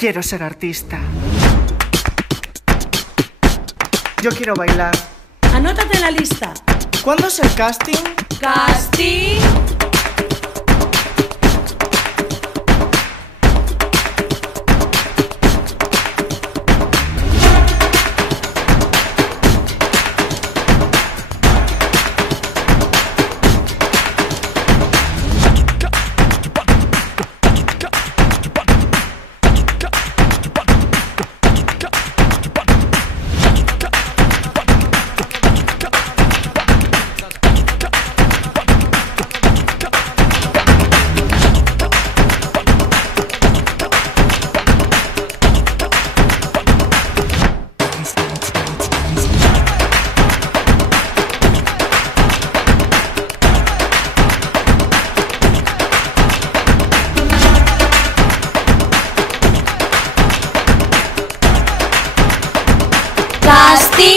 Quiero ser artista. Yo quiero bailar. Anótate en la lista. ¿Cuándo es el casting? Casting. Casting.